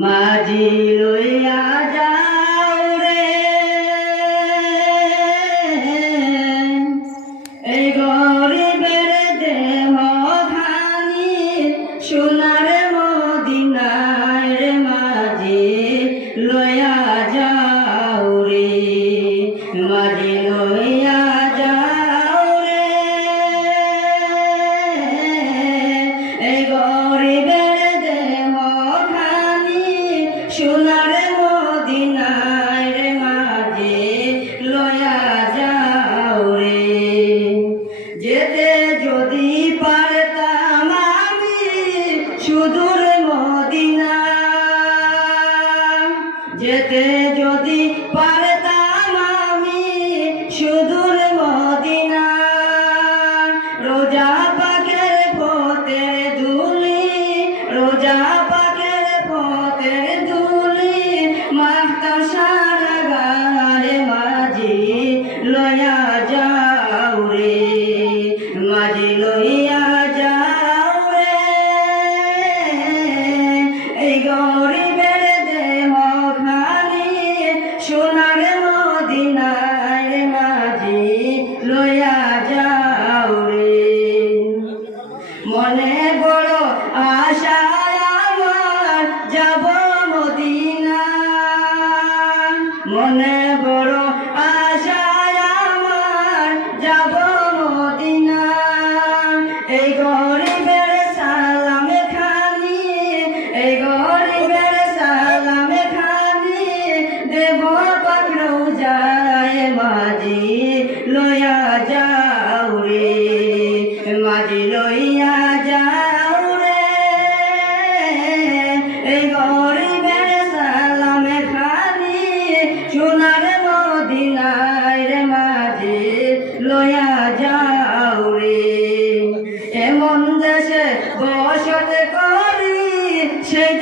মাঝি লইয়া যাও রে এই গরিবের দেহ ধানি সোনার মদিনায় রে মাঝি লইয়া যাও রে মাঝি লইয়া যাও রে এই গরিবের দেহ ধানি সোনার মদিনায় রে মাঝি লইয়া যাও রে যেতে যদি পারতাম আমি সুদূর মদিনা যেতে যদি পারতাম আমি সুদূর মদিনা রোজা পাকের পথের ধুলি রোজা পাকের পথের ধুলি মাখতাম সারা গায়ে মাঝি লইয়া যাও রে মাঝি লইয়া যাও রে এই গরিবের দেহ খানি সোনার মদিনায় রে মাঝি লইয়া যাও রে মনে বড় আশা আমার যাব মদিনা মনে বড় আশা আমার যাব মদিনা এই গরিবের সালামে খানি এই গরিবের সালামে খানি দেব পাক রোজায় মাঝি লইয়া যাও রে মাঝি লইয়া যাও রে এই গরিবের সালামে খানি সোনার মদিনায় রে মাঝি লইয়া যাও রে এমন দেশে বসত করি সেই